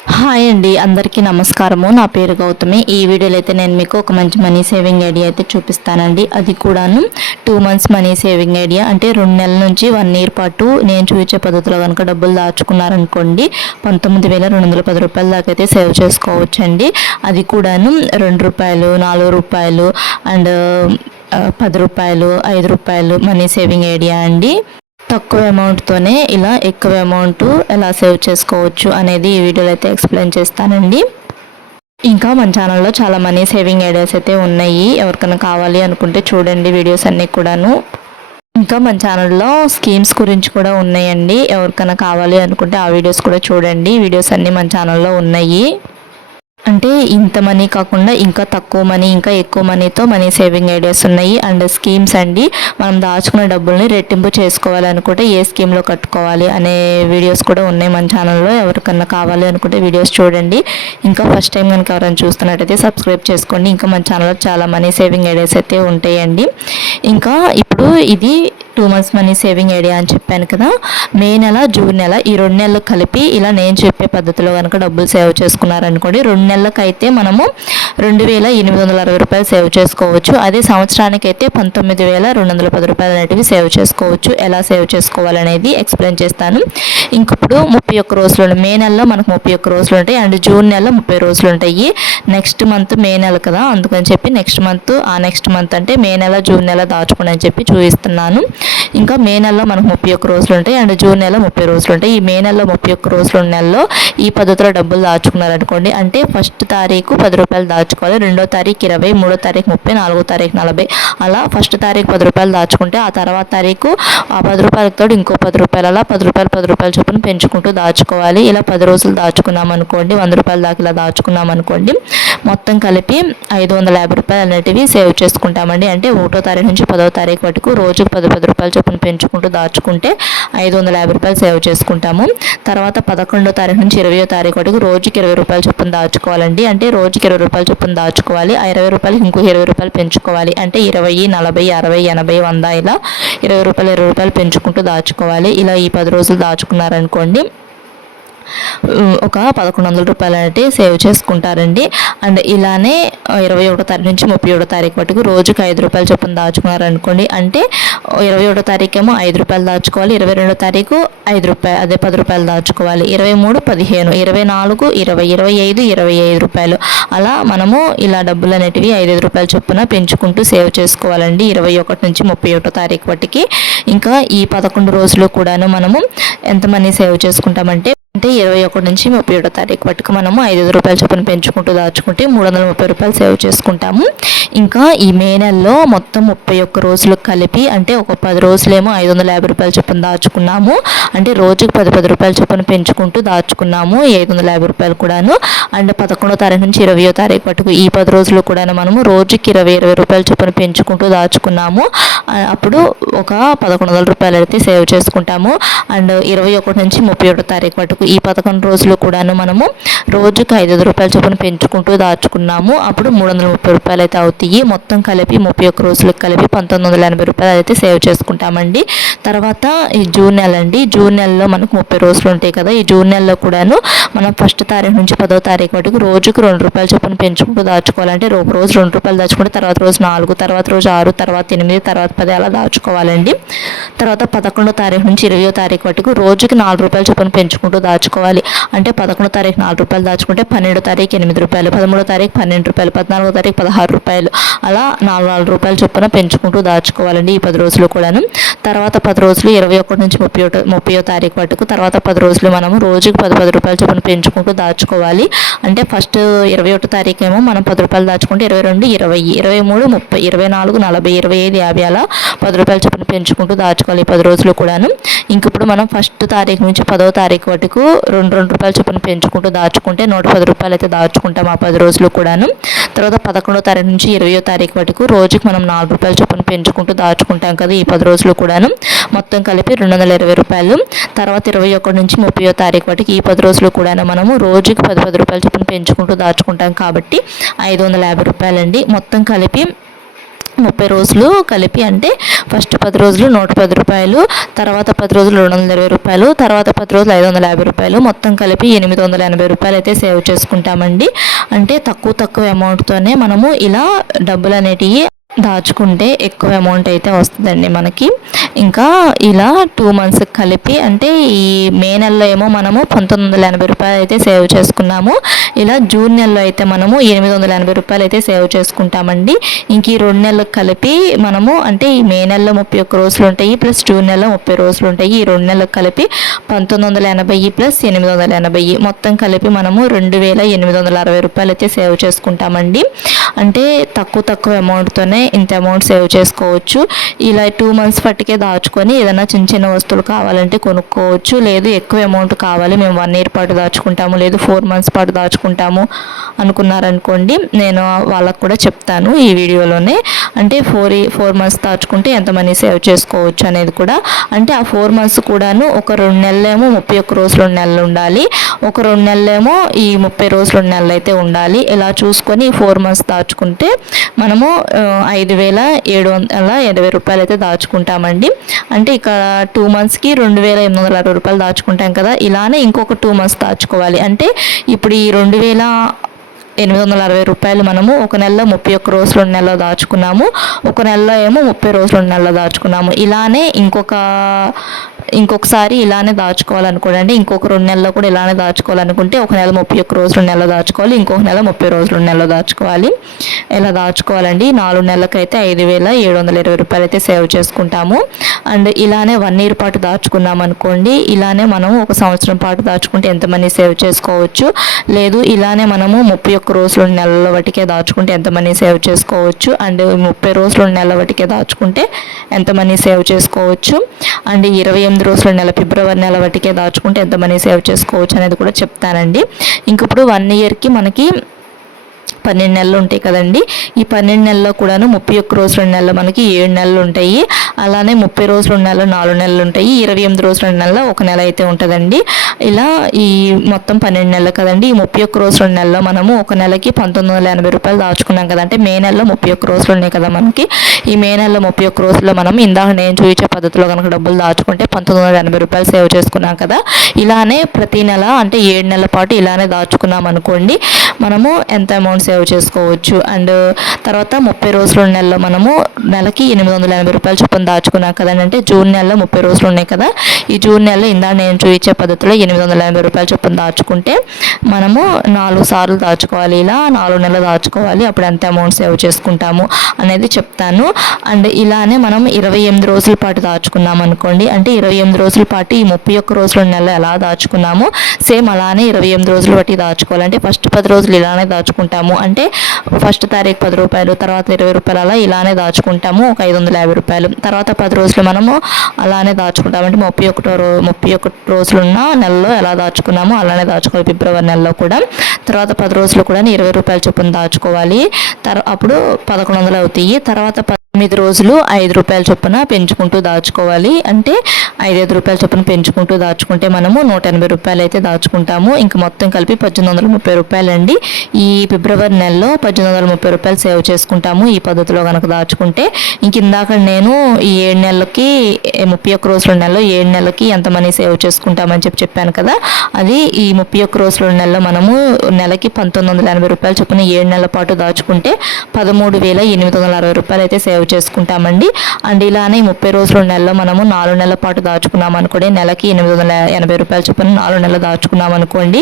Hi అండి, అందరికీ నమస్కారము. నా పేరు గౌతమి. ఈ వీడియోలో అయితే నేను మీకు ఒక మంచి మనీ సేవింగ్ ఐడియా అయితే చూపిస్తానండి. అది కూడాను 2 మంత్స్ మనీ సేవింగ్ ఐడియా. అంటే 2 నెలల నుంచి 1 ఇయర్ పాటు నేను చూపించే పద్ధతిలో కనుక డబ్బులు దాచుకున్నారనుకోండి 19,210 రూపాయల దాకా అయితే సేవ్ చేసుకోవచ్చండి. అది కూడాను రూ. 2, రూ. 4 అండ్ రూ. 10, రూ. 5 మనీ సేవింగ్ ఐడియా అండి. తక్కువ అమౌంట్తోనే ఇలా ఎక్కువ అమౌంట్ ఎలా సేవ్ చేసుకోవచ్చు అనేది ఈ వీడియోలో అయితే ఎక్స్ప్లెయిన్ చేస్తానండి. ఇంకా మన ఛానల్లో చాలా మనీ సేవింగ్ ఐడియాస్ అయితే ఉన్నాయి. ఎవరికైనా కావాలి అనుకుంటే చూడండి వీడియోస్ అన్నీ కూడాను. ఇంకా మన ఛానల్లో స్కీమ్స్ గురించి కూడా ఉన్నాయండి. ఎవరికైనా కావాలి అనుకుంటే ఆ వీడియోస్ కూడా చూడండి. వీడియోస్ అన్నీ మన ఛానల్లో ఉన్నాయి. అంటే ఇంత మనీ కాకుండా ఇంకా తక్కువ మనీ, ఇంకా ఎక్కువ మనీతో మనీ సేవింగ్ ఐడియాస్ ఉన్నాయి. అండ్ స్కీమ్స్ అండి, మనం దాచుకున్న డబ్బుల్ని రెట్టింపు చేసుకోవాలనుకుంటే ఏ స్కీమ్లో కట్టుకోవాలి అనే వీడియోస్ కూడా ఉన్నాయి మన ఛానల్లో. ఎవరికన్నా కావాలి అనుకుంటే వీడియోస్ చూడండి. ఇంకా ఫస్ట్ టైం కనుక ఎవరైనా చూస్తున్నట్టయితే సబ్స్క్రైబ్ చేసుకోండి. ఇంకా మన ఛానల్లో చాలా మనీ సేవింగ్ ఐడియాస్ అయితే ఉంటాయండి. ఇంకా ఇప్పుడు ఇది 2 మంత్స్ మనీ సేవింగ్ ఐడియా అని చెప్పాను కదా. మే నెల, జూన్ నెల ఈ 2 నెలలు కలిపి ఇలా నేను చెప్పే పద్ధతిలో కనుక డబ్బులు సేవ్ చేసుకున్నారనుకోండి 2 నెలలకైతే మనము 2,860 రూపాయలు సేవ్ చేసుకోవచ్చు. అదే సంవత్సరానికైతే 19,210 రూపాయలు అనేటివి సేవ్ చేసుకోవచ్చు. ఎలా సేవ్ చేసుకోవాలనేది ఎక్స్ప్లెయిన్ చేస్తాను. ఇంకప్పుడు 31 రోజులు, మే నెలలో మనకు 31 రోజులు ఉంటాయి. అండ్ జూన్ నెలలో 30 రోజులు ఉంటాయి. నెక్స్ట్ మంత్ మే నెల కదా, అందుకని చెప్పి నెక్స్ట్ మంత్ అంటే మే నెల, జూన్ నెల దాచుకోండి అని చెప్పి చూపిస్తున్నాను. ఇంకా మే నెలలో మనకు 31 రోజులు ఉంటాయి. అండ్ జూన్ నెల 30 రోజులు ఉంటాయి. ఈ మే నెలలో 31 రోజులు నెలలో ఈ పద్ధతిలో డబ్బులు దాచుకున్నారనుకోండి, అంటే ఫస్ట్ తారీఖు 10 రూపాయలు దాచుకోవాలి, 2వ తారీఖు 20, 3వ తారీఖు 30, 4వ తారీఖు 40. అలా ఫస్ట్ తారీఖు 10 రూపాయలు దాచుకుంటే ఆ తర్వాత తారీఖు ఆ 10 రూపాయలతో ఇంకో 10 రూపాయలు, అలా 10 రూపాయలు చొప్పున పెంచుకుంటూ దాచుకోవాలి. ఇలా 10 రోజులు దాచుకున్నామనుకోండి, 100 రూపాయల దాకా ఇలా దాచుకున్నామనుకోండి, మొత్తం కలిపి 550 రూపాయలు అనేటివి సేవ్ చేసుకుంటామండి. అంటే 1వ తారీఖు నుంచి 10వ తారీఖు వరకు రోజుకు 10 రూపాయలు చొప్పున పెంచుకుంటూ దాచుకుంటే 550 రూపాయలు సేవ్ చేసుకుంటాము. తర్వాత 11వ తారీఖు నుంచి 20వ తారీఖు వరకు రోజుకి 20 రూపాయలు చొప్పున దాచుకోవాలండి. అంటే రోజుకి 20 రూపాయలు చొప్పున దాచుకోవాలి. ఆ 20 రూపాయలకి ఇంకో 20 రూపాయలు పెంచుకోవాలి. అంటే 20, 40, 60, 80, 100 ఇలా 20 రూపాయలు పెంచుకుంటూ దాచుకోవాలి. ఇలా ఈ 10 రోజులు దాచుకున్నారనుకోండి ఒక 1,100 రూపాయలు అనేది సేవ్ చేసుకుంటారండి. అండ్ ఇలానే 21వ తారీఖు నుంచి 31వ తారీఖు వరకు రోజుకి 5 రూపాయలు చొప్పున దాచుకున్నారనుకోండి, అంటే 21వ తారీఖు ఏమో 5 రూపాయలు దాచుకోవాలి, 22వ తారీఖు 5 రూపాయలు, అదే 10 రూపాయలు దాచుకోవాలి, 23, 15, 24, 20, 25, 25 రూపాయలు. అలా మనము ఇలా డబ్బులు అనేటివి 5 రూపాయలు చొప్పున పెంచుకుంటూ సేవ్ చేసుకోవాలండి 21 నుంచి 31వ తారీఖు వరకు. ఇంకా ఈ 11 రోజులు కూడాను మనము ఎంత మనీ సేవ్ చేసుకుంటామంటే 21 నుంచి 31వ తారీఖు వరకు మనము 5 రూపాయలు చొప్పున పెంచుకుంటూ దాచుకుంటే 330 రూపాయలు సేవ్ చేసుకుంటాము. ఇంకా ఈ మే నెలలో మొత్తం 31 రోజులు కలిపి, అంటే ఒక 10 రోజులేమో 550 రూపాయలు చొప్పున దాచుకున్నాము. అంటే రోజుకి 10 రూపాయలు చొప్పున పెంచుకుంటూ దాచుకున్నాము 550 రూపాయలు కూడాను. అండ్ 11వ తారీఖు నుంచి 20వ తారీఖు వరకు ఈ 10 రోజులు కూడా మనము రోజుకి 20 రూపాయలు చొప్పున పెంచుకుంటూ దాచుకున్నాము. అప్పుడు ఒక 1,100 రూపాయలు అయితే సేవ్ చేసుకుంటాము. అండ్ 21 నుంచి 31వ తారీఖు వరకు ఈ 11 రోజులు కూడాను మనము రోజుకి 5 రూపాయలు చొప్పున పెంచుకుంటూ దాచుకున్నాము. అప్పుడు 330 రూపాయలు అయితే అవుతాయి. మొత్తం కలిపి 31 రోజులకు కలిపి 1,980 రూపాయలు అయితే సేవ్ చేసుకుంటామండి. తర్వాత ఈ జూన్ నెల అండి, జూన్ నెలలో మనకు 30 రోజులు ఉంటాయి కదా. ఈ జూన్ నెలలో కూడాను మనం ఫస్ట్ తారీఖు నుంచి 10వ తారీఖు వరకు రోజుకు 2 రూపాయలు చొప్పున పెంచుకుంటూ దాచుకోవాలంటే ఒక రోజు 2 రూపాయలు దాచుకుంటే తర్వాత రోజు 4, తర్వాత రోజు 6, తర్వాత 8, తర్వాత 10 అలా దాచుకోవాలండి. తర్వాత 11వ తారీఖు నుంచి 20వ తారీఖు వరకు రోజుకి 4 రూపాయలు చొప్పున పెంచుకుంటూ దాచుకోవాలి. అంటే 11వ తారీఖు 4 రూపాయలు దాచుకుంటే 12వ తారీఖు 8 రూపాయలు, 13వ తారీఖు 12 రూపాయలు, 14వ తారీఖు 16 రూపాయలు, అలా 4 రూపాయలు చొప్పున పెంచుకుంటూ దాచుకోవాలండి ఈ 10 రోజులు కూడాను. తర్వాత 10 రోజులు 21 నుంచి 30వ తారీఖు వరకు, తర్వాత 10 రోజులు మనము రోజుకి 10 రూపాయలు చొప్పున పెంచుకుంటూ దాచుకోవాలి. అంటే ఫస్ట్ 21 తారీఖు ఏమో మనం 10 రూపాయలు దాచుకుంటే 22, 20, 23, 30, 24, 40, 25, 50 అలా 10 రూపాయలు చొప్పున పెంచుకుంటూ దాచుకోవాలి ఈ 10 రోజులు కూడాను. ఇంకప్పుడు మనం ఫస్ట్ తారీఖు నుంచి 10వ తారీఖు వరకు 2 రూపాయలు చొప్పున పెంచుకుంటూ దాచుకుంటే 110 రూపాయలు అయితే దాచుకుంటాం ఆ 10 రోజులు కూడాను. తర్వాత 11వ తారీఖు నుంచి 20వ తారీఖు వరకు రోజుకి మనం 4 రూపాయలు చొప్పున పెంచుకుంటూ దాచుకుంటాం కదా ఈ 10 రోజులు కూడాను. మొత్తం కలిపి 220 రూపాయలు. తర్వాత 21 నుంచి 30వ తారీఖు వరకు ఈ 10 రోజులు కూడాను మనము రోజుకి 10 రూపాయలు చొప్పున పెంచుకుంటూ దాచుకుంటాం కాబట్టి 550 రూపాయలండి. మొత్తం కలిపి 30 రోజులు కలిపి, అంటే ఫస్ట్ 10 రోజులు 110 రూపాయలు, తర్వాత 10 రోజులు 220 రూపాయలు, తర్వాత 10 రోజులు 550 రూపాయలు, మొత్తం కలిపి 880 రూపాయలు అయితే సేవ్ చేసుకుంటామండి. అంటే తక్కువ అమౌంట్తోనే మనము ఇలా డబ్బులు అనేటివి దాచుకుంటే ఎక్కువ అమౌంట్ అయితే వస్తుందండి మనకి. ఇంకా ఇలా 2 మంత్స్ కలిపి, అంటే ఈ మే నెలలో ఏమో మనము 1980 రూపాయలు అయితే సేవ్ చేసుకున్నాము. ఇలా జూన్ నెలలో అయితే మనము 880 రూపాయలు అయితే సేవ్ చేసుకుంటామండి. ఇంక ఈ 2 నెలలకు కలిపి మనము, అంటే ఈ మే నెలలో 31 రోజులు ఉంటాయి ప్లస్ జూన్ నెలలో 30 రోజులు ఉంటాయి. ఈ 2 నెలలకు కలిపి 1980 ప్లస్ 880 మొత్తం కలిపి మనము 2860 రూపాయలు అయితే సేవ్ చేసుకుంటామండి. అంటే తక్కువ అమౌంట్తోనే ఇంత అమౌంట్ సేవ్ చేసుకోవచ్చు. ఇలా 2 మంత్స్ పట్టుకే దాచుకొని ఏదైనా చిన్న వస్తువులు కావాలంటే కొనుక్కోవచ్చు. లేదు ఎక్కువ అమౌంట్ కావాలి, మేము 1 ఇయర్ పాటు దాచుకుంటాము, లేదు 4 మంత్స్ పాటు దాచుకుంటాము అనుకున్నారనుకోండి, నేను వాళ్ళకు కూడా చెప్తాను ఈ వీడియోలోనే. అంటే 4 మంత్స్ దాచుకుంటే ఎంత మనీ సేవ్ చేసుకోవచ్చు అనేది కూడా. అంటే ఆ 4 మంత్స్ కూడాను ఒక 2 నెలలేమో 31 రోజులు 2 నెలలు ఉండాలి, ఒక 2 నెలలేమో ఈ 30 రోజులు 2 నెలలు అయితే ఉండాలి. ఇలా చూసుకొని 4 మంత్స్ దాచుకుంటే మనము 5780 రూపాయలు అయితే దాచుకుంటామండి. అంటే ఇక్కడ 2 మంత్స్కి 2860 రూపాయలు దాచుకుంటాం కదా, ఇలానే ఇంకొక 2 మంత్స్ దాచుకోవాలి. అంటే ఇప్పుడు ఈ 2860 రూపాయలు మనము ఒక నెలలో 31 రోజులు 2 నెలలో దాచుకున్నాము, ఒక నెలలో ఏమో 30 రోజులు 2 నెలలో దాచుకున్నాము. ఇలానే ఇంకొకసారి ఇలానే దాచుకోవాలనుకోండి, ఇంకొక 2 నెలల్లో కూడా ఇలానే దాచుకోవాలనుకుంటే ఒక నెల 31 రోజులు 2 నెలలో దాచుకోవాలి, ఇంకొక నెల 30 రోజులు 2 నెలలో దాచుకోవాలి. ఇలా దాచుకోవాలండి. 4 నెలలకైతే 5720 రూపాయలు అయితే సేవ్ చేసుకుంటాము. అండ్ ఇలానే 1 ఇయర్ పాటు దాచుకున్నాం అనుకోండి, ఇలానే మనము ఒక సంవత్సరం పాటు దాచుకుంటే ఎంత మనీ సేవ్ చేసుకోవచ్చు. లేదు ఇలానే మనము 31 రోజులు 2 నెలల వటికే దాచుకుంటే ఎంత మనీ సేవ్ చేసుకోవచ్చు. అండ్ 30 రోజులు 2 నెలల వటికే దాచుకుంటే ఎంత మనీ సేవ్ చేసుకోవచ్చు. అండ్ 28 రోజుల నెల ఫిబ్రవరి నెల వటికే దాచుకుంటే ఎంత మనీ సేవ్ చేసుకోవచ్చు అనేది కూడా చెప్తానండి. ఇంక ఇప్పుడు 1 ఇయర్కి మనకి 12 నెలలు ఉంటాయి కదండి. ఈ 12 నెలల్లో కూడాను 31 రోజుల నెలలో మనకి 7 నెలలు ఉంటాయి. అలానే 30 రోజుల నెలలో 4 నెలలు ఉంటాయి. 28 రోజుల నెలలో 1 నెల అయితే ఉంటుందండి. ఇలా ఈ మొత్తం 12 నెలలు కదండి. ఈ 31 రోజుల నెలలో మనము ఒక నెలకి 1980 రూపాయలు దాచుకున్నాం కదా. అంటే మే నెలలో 31 రోజులు ఉన్నాయి కదా మనకి. ఈ మే నెలలో 31 రోజుల్లో మనం ఇందాక నేను చూపించే పద్ధతిలో కనుక డబ్బులు దాచుకుంటే 1980 రూపాయలు సేవ్ చేసుకున్నాం కదా. ఇలానే ప్రతి నెల అంటే 7 నెలల పాటు ఇలానే దాచుకున్నాం అనుకోండి, మనము ఎంత అమౌంట్ సేవ్ చేసుకోవచ్చు. అండ్ తర్వాత 30 రోజుల నెలలో మనము నెలకి 880 రూపాయలు చొప్పున దాచుకున్నాం కదండి. అంటే జూన్ నెలలో 30 రోజులు ఉన్నాయి కదా, ఈ జూన్ నెలలో ఇందాక నేను చూపించే పద్ధతిలో 880 రూపాయలు చొప్పున దాచుకుంటే మనము 4 సార్లు దాచుకోవాలి. ఇలా 4 నెలలు దాచుకోవాలి. అప్పుడు ఎంత అమౌంట్ సేవ్ చేసుకుంటాము అనేది చెప్తాను. అండ్ ఇలానే మనం 28 రోజుల పాటు దాచుకున్నాం అనుకోండి, అంటే 28 రోజుల పాటు ఈ 31 రోజుల నెలలో ఎలా దాచుకున్నాము సేమ్ అలానే 28 రోజులు బట్టి దాచుకోవాలి. అంటే ఫస్ట్ 10 రోజులు ఇలానే దాచుకుంటాము, అంటే ఫస్ట్ తారీఖు 10 రూపాయలు, తర్వాత 20 రూపాయలు, అలా ఇలానే దాచుకుంటాము ఒక 550 రూపాయలు. తర్వాత 10 రోజులు మనము అలానే దాచుకుంటాము. అంటే 31 రోజులున్న నెలలో ఎలా దాచుకున్నామో అలానే దాచుకోవాలి ఫిబ్రవరి నెలలో కూడా. తర్వాత 10 రోజులు కూడా 20 రూపాయలు చొప్పున దాచుకోవాలి. అప్పుడు 1100 అవుతాయి. తర్వాత 9 రోజులు 5 రూపాయల చొప్పున పెంచుకుంటూ దాచుకోవాలి. అంటే 5 రూపాయల చొప్పున పెంచుకుంటూ దాచుకుంటే మనము 180 రూపాయలు అయితే దాచుకుంటాము. ఇంక మొత్తం కలిపి 1830 రూపాయలు అండి. ఈ ఫిబ్రవరి నెలలో 1830 రూపాయలు సేవ్ చేసుకుంటాము ఈ పద్ధతిలో కనుక దాచుకుంటే. ఇంక ఇందాక నేను ఈ 7 నెలలకి 31 రోజుల నెలలో 7 నెలలకి ఎంత మనీ సేవ్ చేసుకుంటామని చెప్పాను కదా, అది ఈ 31 రోజుల నెలలో మనము నెలకి 1980 రూపాయలు చొప్పున 7 నెలల పాటు దాచుకుంటే 13,860 రూపాయలు అయితే సేవ్ చేసుకుంటామండి. అండ్ ఇలానే 30 రోజుల నెలలో మనము 4 నెలల పాటు దాచుకున్నాం అనుకోండి, నెలకి 880 రూపాయలు చొప్పున 4 నెలలు దాచుకున్నాం అనుకోండి,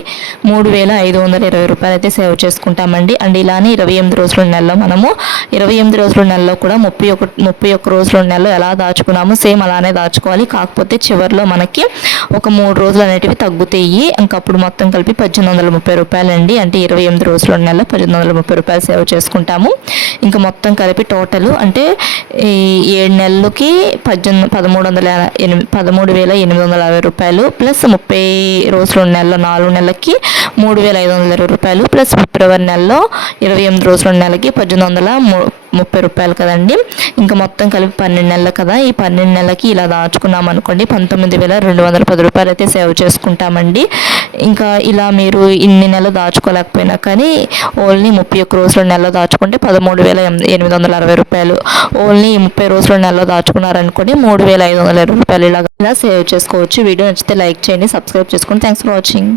3,520 రూపాయలు అయితే సేవ్ చేసుకుంటామండి. అండ్ ఇలానే 28 రోజుల నెలలో మనము 28 రోజుల నెలలో కూడా 31 రోజుల నెలలో ఎలా దాచుకున్నాము సేమ్ అలానే దాచుకోవాలి. కాకపోతే చివరిలో మనకి ఒక 3 రోజులు అనేటివి తగ్గుతాయి. ఇంకప్పుడు మొత్తం కలిపి 1830 రూపాయలు అండి. అంటే 28 రోజుల నెలలో 1830 రూపాయలు సేవ్ చేసుకుంటాము. ఇంకా మొత్తం కలిపి టోటల్ అంటే ఈ 7 నెలలకి 13,860 రూపాయలు ప్లస్ 30 రోజుల నెలలో 4 నెలలకి 3,520 రూపాయలు ప్లస్ ఫిబ్రవరి నెలలో 28 రోజుల నెలకి 1830 రూపాయలు కదండి. ఇంకా మొత్తం కలిపి 12 నెలలు కదా. ఈ 12 నెలలకి ఇలా దాచుకున్నాం అనుకోండి 19,210 రూపాయలు అయితే సేవ్ చేసుకుంటామండి. ఇంకా ఇలా మీరు ఇన్ని నెలలు దాచుకోలేకపోయినా కానీ ఓన్లీ 31 రోజుల నెలలో దాచుకుంటే 13,860 రూపాయలు. ఓన్లీ 30 రోజులు నెలలో దాచుకున్నారనుకోండి 3,500 రూపాయలు ఇలా సేవ్ చేసుకోవచ్చు. వీడియో నచ్చితే లైక్ చేయండి, సబ్స్క్రైబ్ చేసుకోండి. Thanks for watching.